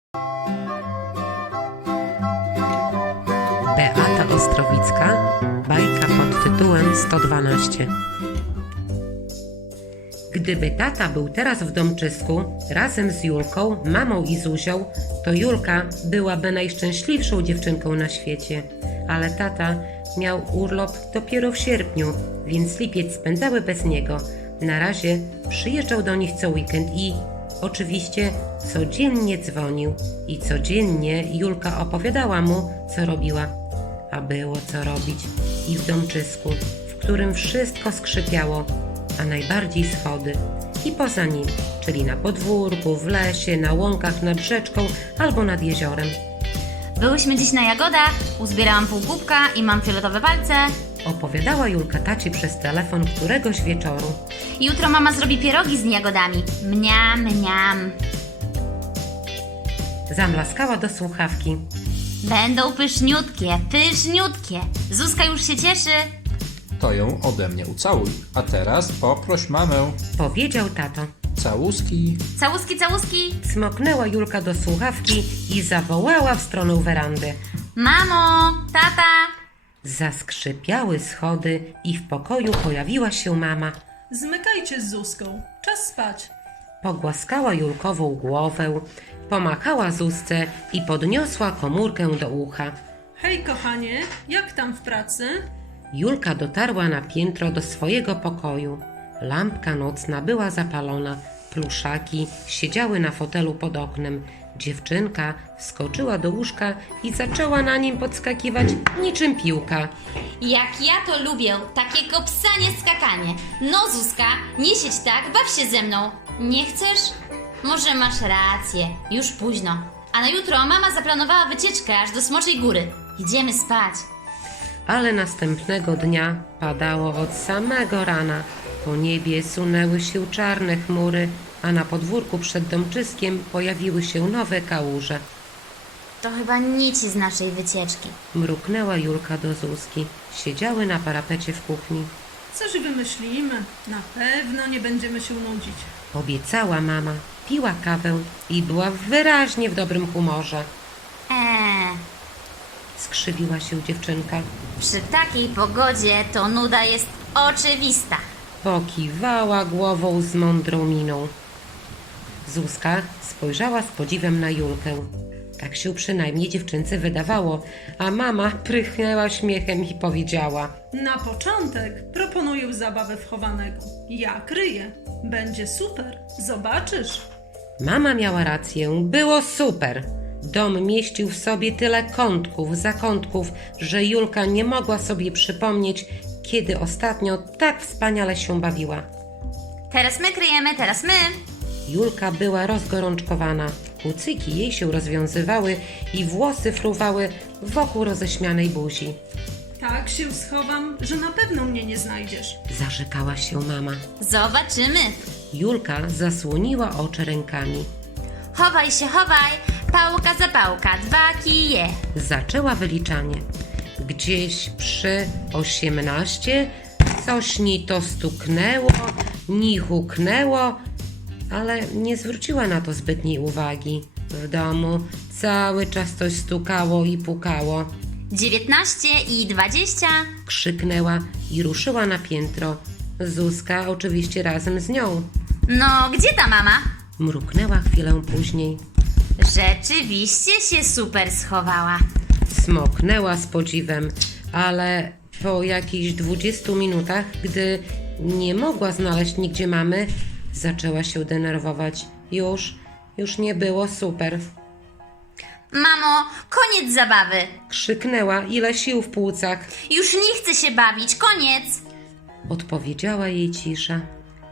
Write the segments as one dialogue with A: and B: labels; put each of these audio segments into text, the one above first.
A: Beata Ostrowicka, bajka pod tytułem 112. Gdyby tata był teraz w domczysku razem z Julką, mamą i Zuzią, to Julka byłaby najszczęśliwszą dziewczynką na świecie. Ale tata miał urlop dopiero w sierpniu, więc lipiec spędzały bez niego. Na razie przyjeżdżał do nich co weekend i oczywiście codziennie dzwonił. I codziennie Julka opowiadała mu, co robiła. A było co robić i w domczysku, w którym wszystko skrzypiało, a najbardziej schody. I poza nim, czyli na podwórku, w lesie, na łąkach, nad rzeczką albo nad jeziorem.
B: Byłyśmy dziś na jagodach, uzbierałam półgłówka i mam fioletowe palce.
A: Opowiadała Julka tacie przez telefon któregoś wieczoru.
B: Jutro mama zrobi pierogi z jagodami. Mniam, mniam.
A: Zamlaskała do słuchawki.
B: Będą pyszniutkie, pyszniutkie. Zuzka już się cieszy.
C: To ją ode mnie ucałuj, a teraz poproś mamę.
A: Powiedział tato.
C: Całuski.
B: Całuski, całuski.
A: Smoknęła Julka do słuchawki i zawołała w stronę werandy.
B: Mamo, tata.
A: Zaskrzypiały schody i w pokoju pojawiła się mama.
D: Zmykajcie z Zuzką. Czas spać.
A: Pogłaskała Julkową głowę, pomachała Zuzce i podniosła komórkę do ucha.
D: Hej, kochanie, jak tam w pracy?
A: Julka dotarła na piętro do swojego pokoju. Lampka nocna była zapalona, pluszaki siedziały na fotelu pod oknem. Dziewczynka wskoczyła do łóżka i zaczęła na nim podskakiwać niczym piłka.
B: Jak ja to lubię, takie kopsanie, skakanie. No Zuzka, nie siedź tak, baw się ze mną. Nie chcesz? Może masz rację, już późno. A na jutro mama zaplanowała wycieczkę aż do Smoczej Góry. Idziemy spać.
A: Ale następnego dnia padało od samego rana. Po niebie sunęły się czarne chmury, a na podwórku przed domczyskiem pojawiły się nowe kałuże.
B: To chyba nici z naszej wycieczki.
A: Mruknęła Julka do Zuzki. Siedziały na parapecie w kuchni.
D: Coś wymyślimy. Na pewno nie będziemy się nudzić.
A: Obiecała mama, piła kawę i była wyraźnie w dobrym humorze. Skrzywiła się dziewczynka.
B: Przy takiej pogodzie to nuda jest oczywista.
A: Pokiwała głową z mądrą miną. Zuzka spojrzała z podziwem na Julkę. Tak się przynajmniej dziewczynce wydawało, a mama prychnęła śmiechem i powiedziała:
D: Na początek proponuję zabawę w chowanego. Ja kryję. Będzie super. Zobaczysz.
A: Mama miała rację, było super. Dom mieścił w sobie tyle kątków, zakątków, że Julka nie mogła sobie przypomnieć, kiedy ostatnio tak wspaniale się bawiła.
B: Teraz my kryjemy, teraz my.
A: Julka była rozgorączkowana. Kucyki jej się rozwiązywały i włosy fruwały wokół roześmianej buzi.
D: Tak się schowam, że na pewno mnie nie znajdziesz.
A: Zarzekała się mama.
B: Zobaczymy.
A: Julka zasłoniła oczy rękami.
B: Chowaj się, chowaj. Pałka za pałka, 2 kije.
A: Zaczęła wyliczanie. Gdzieś przy 18 coś ni to stuknęło, ni huknęło, ale nie zwróciła na to zbytniej uwagi. W domu cały czas coś stukało i pukało.
B: 19 i 20.
A: Krzyknęła i ruszyła na piętro. Zuzka oczywiście razem z nią.
B: No, gdzie ta mama?
A: Mruknęła chwilę później.
B: Rzeczywiście się super schowała.
A: Smoknęła z podziwem, ale po jakichś 20 minutach, gdy nie mogła znaleźć nigdzie mamy, zaczęła się denerwować. Już nie było super.
B: Mamo, koniec zabawy.
A: Krzyknęła, ile sił w płucach.
B: Już nie chcę się bawić, koniec.
A: Odpowiedziała jej cisza.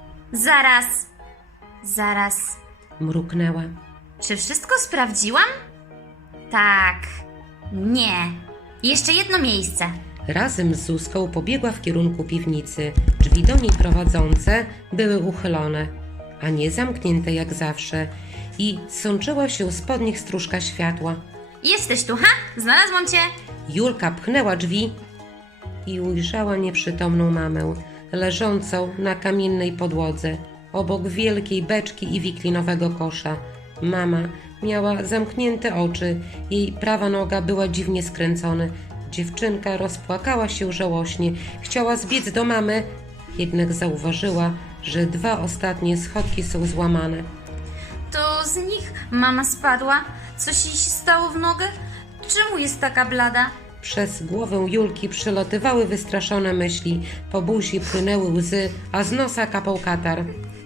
B: Zaraz.
A: Mruknęła.
B: Czy wszystko sprawdziłam? Tak. Nie. Jeszcze jedno miejsce.
A: Razem z Zuzką pobiegła w kierunku piwnicy. Drzwi do niej prowadzące były uchylone, a nie zamknięte jak zawsze i sączyła się spod nich stróżka światła.
B: Jesteś tu, ha? Znalazłam cię.
A: Julka pchnęła drzwi i ujrzała nieprzytomną mamę, leżącą na kamiennej podłodze, obok wielkiej beczki i wiklinowego kosza. Mama Miała zamknięte oczy, jej prawa noga była dziwnie skręcona. Dziewczynka rozpłakała się żałośnie, chciała zbiec do mamy, jednak zauważyła, że 2 ostatnie schodki są złamane.
B: To z nich mama spadła? Coś jej się stało w nogę? Czemu jest taka blada?
A: Przez głowę Julki przylatywały wystraszone myśli, po buzi płynęły łzy, a z nosa kapał katar.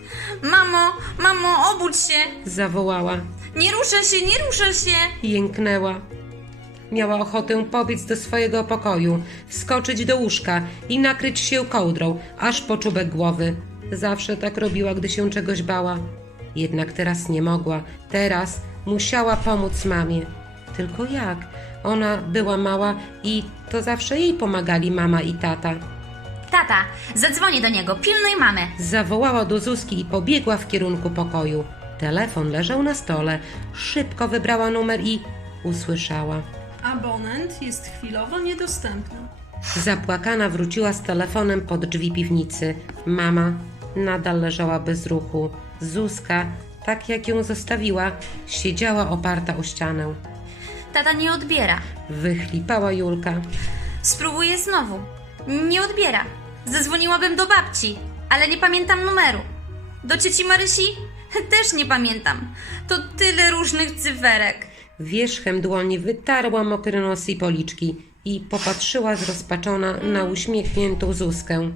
B: Mamo, obudź się!
A: Zawołała,
B: Nie rusza się!
A: jęknęła. Miała ochotę pobiec do swojego pokoju, wskoczyć do łóżka i nakryć się kołdrą, aż po czubek głowy. Zawsze tak robiła, gdy się czegoś bała. Jednak teraz nie mogła. Teraz musiała pomóc mamie. Tylko jak? Ona była mała i to zawsze jej pomagali mama i tata.
B: Tata, zadzwonię do niego, pilnuj mamę.
A: Zawołała do Zuzki i pobiegła w kierunku pokoju. Telefon leżał na stole. Szybko wybrała numer i usłyszała.
D: Abonent jest chwilowo niedostępny.
A: Zapłakana wróciła z telefonem pod drzwi piwnicy. Mama nadal leżała bez ruchu. Zuzka, tak jak ją zostawiła, siedziała oparta o ścianę.
B: Tata nie odbiera.
A: Wychlipała Julka.
B: Spróbuję znowu. Nie odbiera. Zadzwoniłabym do babci, ale nie pamiętam numeru. Do cioci Marysi? Też nie pamiętam. To tyle różnych cyferek.
A: Wierzchem dłoni wytarła mokry nos i policzki i popatrzyła zrozpaczona na uśmiechniętą Zuzkę.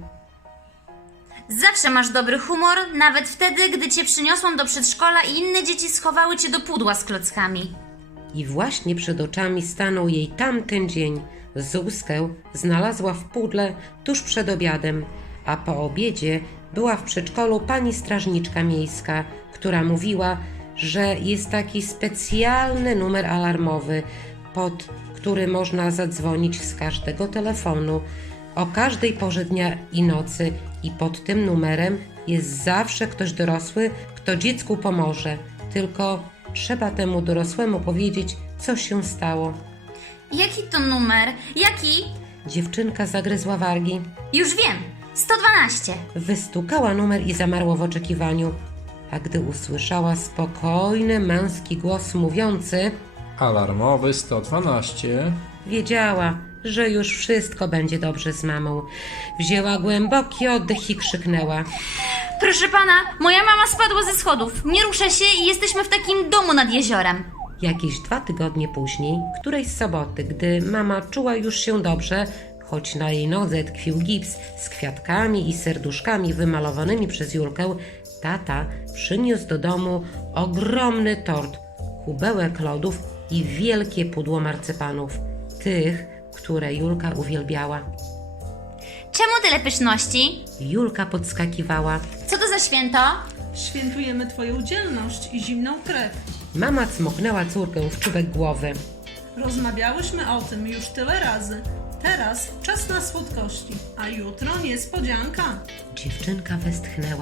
B: Zawsze masz dobry humor, nawet wtedy, gdy cię przyniosłam do przedszkola i inne dzieci schowały cię do pudła z klockami.
A: I właśnie przed oczami stanął jej tamten dzień. Zuzkę znalazła w pudle tuż przed obiadem, a po obiedzie była w przedszkolu pani strażniczka miejska, która mówiła, że jest taki specjalny numer alarmowy, pod który można zadzwonić z każdego telefonu o każdej porze dnia i nocy i pod tym numerem jest zawsze ktoś dorosły, kto dziecku pomoże. Tylko trzeba temu dorosłemu powiedzieć, co się stało.
B: Jaki to numer? Jaki?
A: Dziewczynka zagryzła wargi.
B: Już wiem. 112.
A: Wystukała numer i zamarła w oczekiwaniu. A gdy usłyszała spokojny, męski głos mówiący,
C: Alarmowy 112.
A: wiedziała, że już wszystko będzie dobrze z mamą. Wzięła głęboki oddech i krzyknęła.
B: Proszę pana, moja mama spadła ze schodów. Nie ruszę się i jesteśmy w takim domu nad jeziorem.
A: Jakieś 2 tygodnie później, którejś soboty, gdy mama czuła już się dobrze, choć na jej nodze tkwił gips z kwiatkami i serduszkami wymalowanymi przez Julkę, tata przyniósł do domu ogromny tort, kubełek lodów i wielkie pudło marcepanów, tych, które Julka uwielbiała.
B: Czemu tyle pyszności?
A: Julka podskakiwała.
B: Co to za święto?
D: Świętujemy twoją dzielność i zimną krew.
A: Mama cmoknęła córkę w czubek głowy.
D: Rozmawiałyśmy o tym już tyle razy. Teraz czas na słodkości, a jutro niespodzianka.
A: Dziewczynka westchnęła.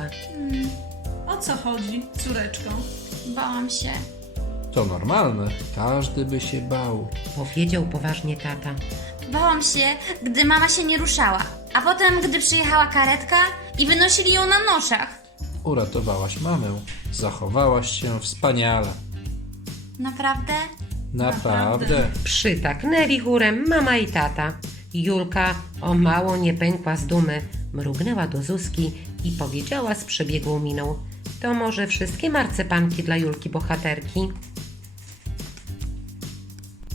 D: O co chodzi, córeczko?
B: Bałam się.
C: To normalne, każdy by się bał.
A: Powiedział poważnie tata.
B: Bałam się, gdy mama się nie ruszała. A potem, gdy przyjechała karetka i wynosili ją na noszach.
C: Uratowałaś mamę, zachowałaś się wspaniale.
B: Naprawdę?
C: Naprawdę.
A: Przytaknęli chórem mama i tata. Julka o mało nie pękła z dumy. Mrugnęła do Zuzki i powiedziała z przebiegłą miną. To może wszystkie marcepanki dla Julki bohaterki?